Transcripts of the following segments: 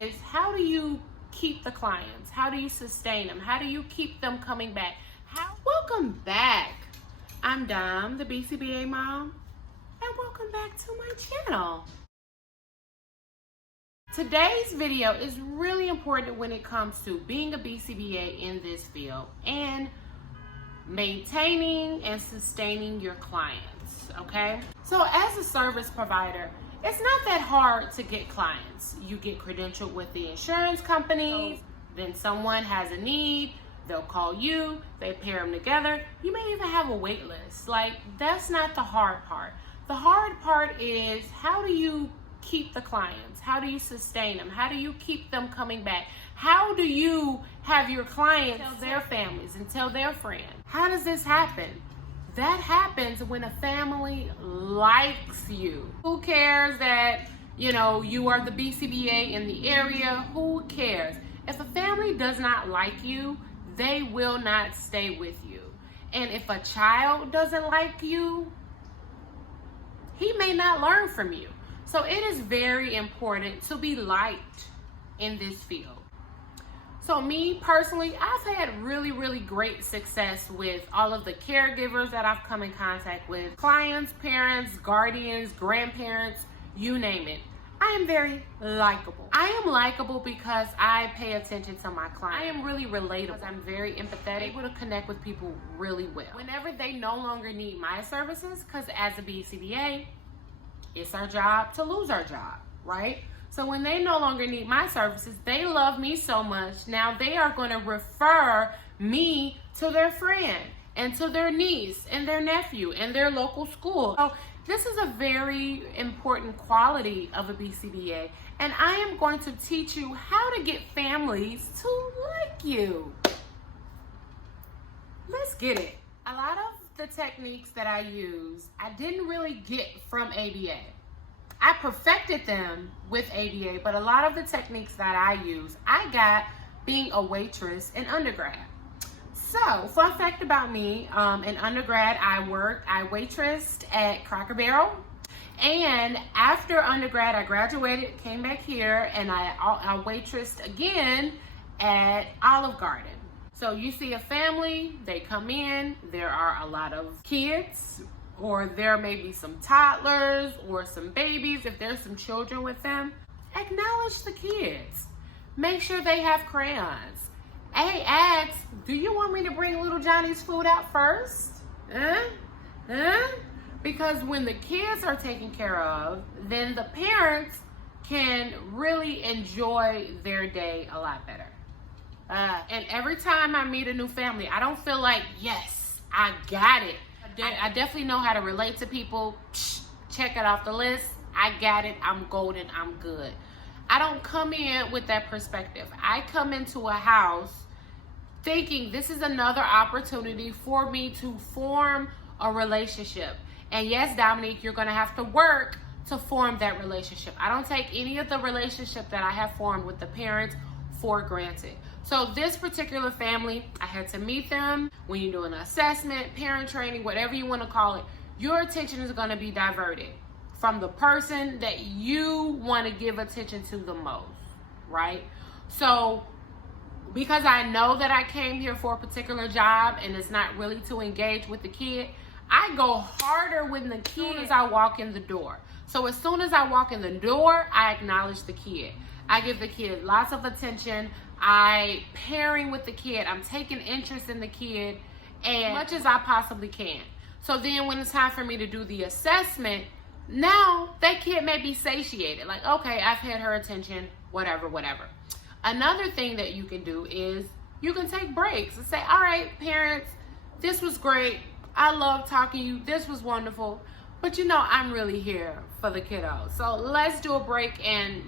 is how do you keep the clients? How do you sustain them? How do you keep them coming back? Welcome back. I'm Dom, the BCBA mom, and welcome back to my channel. Today's video is really important when it comes to being a BCBA in this field and maintaining and sustaining your clients, okay? So as a service provider, it's not that hard to get clients. You get credentialed with the insurance companies, then someone has a need, they'll call you, they pair them together. You may even have a wait list. Like, that's not the hard part. The hard part is, how do you keep the clients? How do you sustain them? How do you keep them coming back? How do you have your clients tell their families and tell their friends? How does this happen? That happens when a family likes you. Who cares that, you are the BCBA in the area? Who cares? If a family does not like you, they will not stay with you. And if a child doesn't like you, he may not learn from you. So it is very important to be liked in this field. So me personally, I've had really great success with all of the caregivers that I've come in contact with. Clients, parents, guardians, grandparents, you name it. I am very likable. I am likable because I pay attention to my clients. I am really relatable. I'm very empathetic, able to connect with people really well. Whenever they no longer need my services, because as a BCBA, it's our job to lose our job, right? So when they no longer need my services, they love me so much. Now they are going to refer me to their friend and to their niece and their nephew and their local school. So this is a very important quality of a BCBA. And I am going to teach you how to get families to like you. Let's get it. A lot of the techniques that I use, I didn't really get from ABA. I perfected them with ABA, but a lot of the techniques that I use, I got being a waitress in undergrad. So, fun fact about me, in undergrad, I waitressed at Cracker Barrel. And after undergrad, I graduated, came back here, and I waitressed again at Olive Garden. So you see a family, they come in, there are a lot of kids, or there may be some toddlers or some babies. If there's some children with them, acknowledge the kids. Make sure they have crayons. Hey, ask, do you want me to bring little Johnny's food out first? Because when the kids are taken care of, then the parents can really enjoy their day a lot better. And every time I meet a new family, I don't feel like, yes, I got it. I definitely know how to relate to people. Check it off the list. I got it. I'm golden. I'm good. I don't come in with that perspective. I come into a house thinking this is another opportunity for me to form a relationship. And yes, Dominique, you're going to have to work to form that relationship. I don't take any of the relationship that I have formed with the parents for granted. So this particular family, I had to meet them. When you do an assessment, parent training, whatever you want to call it, your attention is going to be diverted from the person that you want to give attention to the most, right? So because I know that I came here for a particular job and it's not really to engage with the kid, I go harder when the kid as I walk in the door. So as soon as I walk in the door, I acknowledge the kid. I give the kid lots of attention. I pairing with the kid. I'm taking interest in the kid as much as I possibly can. So then when it's time for me to do the assessment, now that kid may be satiated. Like, okay, I've had her attention, whatever. Another thing that you can do is you can take breaks and say, all right, parents, this was great. I love talking to you. This was wonderful. But I'm really here for the kiddos. So let's do a break and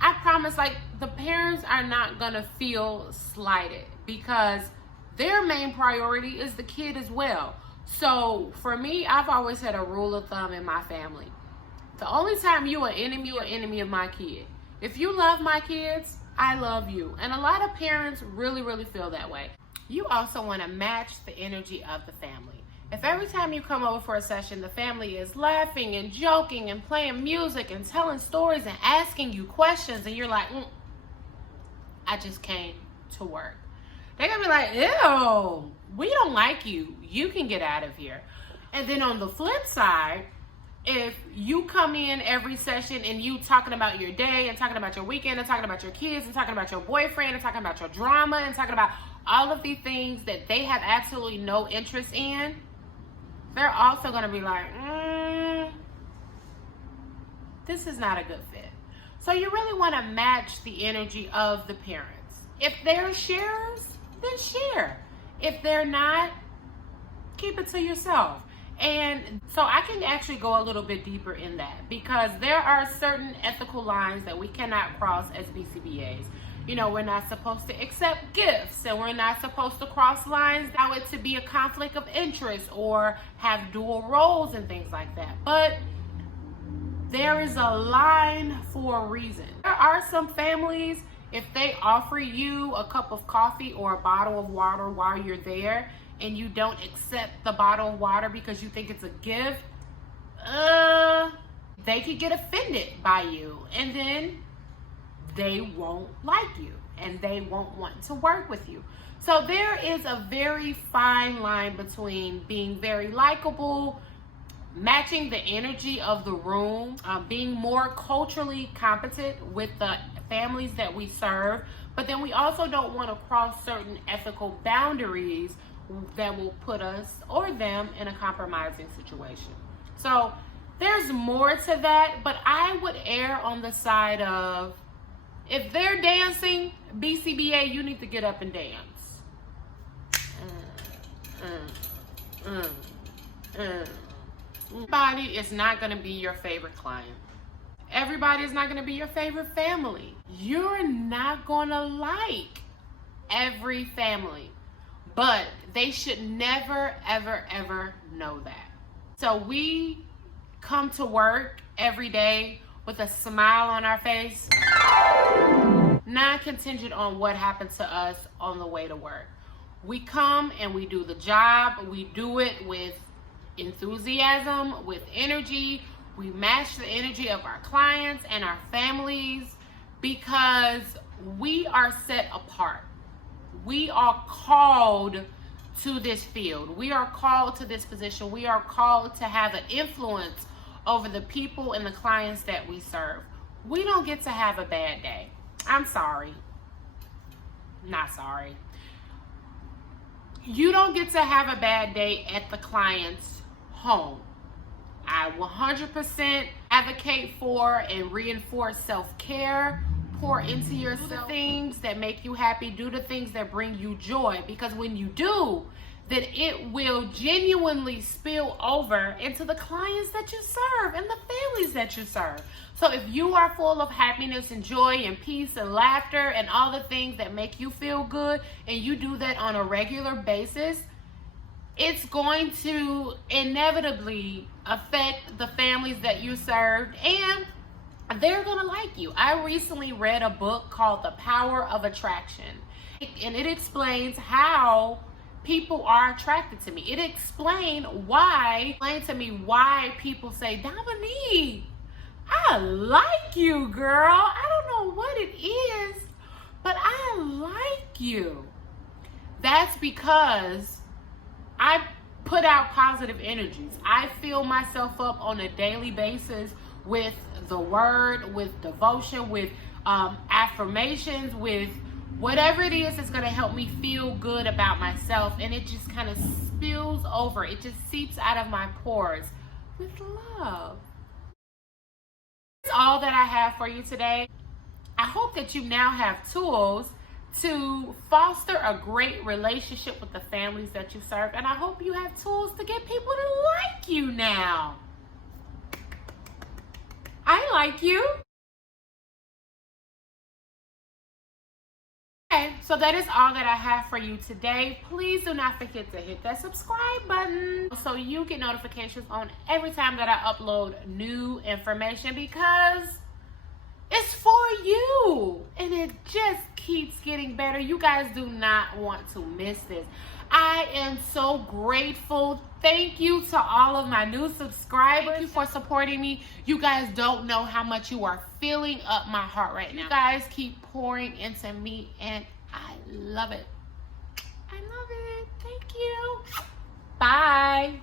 I promise, the parents are not gonna feel slighted because their main priority is the kid as well. So for me, I've always had a rule of thumb in my family. The only time you are enemy of my kid. If you love my kids, I love you. And a lot of parents really feel that way. You also want to match the energy of the family. If every time you come over for a session, the family is laughing and joking and playing music and telling stories and asking you questions, and you're like, I just came to work, they're gonna be like, ew, we don't like you. You can get out of here. And then on the flip side, if you come in every session and you talking about your day and talking about your weekend and talking about your kids and talking about your boyfriend and talking about your drama and talking about all of these things that they have absolutely no interest in, they're also going to be like, this is not a good fit. So you really want to match the energy of the parents. If they're sharers, then share. If they're not, keep it to yourself. And so I can actually go a little bit deeper in that, because there are certain ethical lines that we cannot cross as BCBAs. You know, we're not supposed to accept gifts, and we're not supposed to cross lines allow it to be a conflict of interest or have dual roles and things like that. But there is a line for a reason. There are some families, if they offer you a cup of coffee or a bottle of water while you're there, and you don't accept the bottle of water because you think it's a gift, they could get offended by you, and then they won't like you and they won't want to work with you. So there is a very fine line between being very likable, matching the energy of the room, being more culturally competent with the families that we serve, but then we also don't want to cross certain ethical boundaries that will put us or them in a compromising situation. So there's more to that, but I would err on the side of, if they're dancing, BCBA, you need to get up and dance. Everybody is not going to be your favorite client. Everybody is not going to be your favorite family. You're not going to like every family. But they should never, ever, ever know that. So we come to work every day with a smile on our face, non-contingent on what happened to us on the way to work. We come and we do the job. We do it with enthusiasm, with energy. We match the energy of our clients and our families, because we are set apart. We are called to this field. We are called to this position. We are called to have an influence over the people and the clients that we serve. We don't get to have a bad day. I'm sorry. Not sorry. You don't get to have a bad day at the client's home. I 100% advocate for and reinforce self-care. Pour into yourself. Do the things that make you happy. Do the things that bring you joy. Because when you do, then it will genuinely spill over into the clients that you serve and the families that you serve. So if you are full of happiness and joy and peace and laughter and all the things that make you feel good, and you do that on a regular basis, it's going to inevitably affect the families that you served, and they're gonna like you. I recently read a book called The Power of Attraction, and it explains how people are attracted to me. It explained to me why people say, Dominique, I like you, girl. I don't know what it is, but I like you. That's because I put out positive energies. I fill myself up on a daily basis with the word, with devotion, with affirmations, with whatever it is that's going to help me feel good about myself. And it just kind of spills over. It just seeps out of my pores with love. That's all that I have for you today. I hope that you now have tools to foster a great relationship with the families that you serve. And I hope you have tools to get people to like you now. I like you. Okay, so that is all that I have for you today. Please do not forget to hit that subscribe button so you get notifications on every time that I upload new information, because it's for you and it just keeps getting better. You guys do not want to miss this. I am so grateful. Thank you to all of my new subscribers. Thank you for supporting me. You guys don't know how much you are filling up my heart right now. You guys keep pouring into me, and I love it. I love it. Thank you. Bye.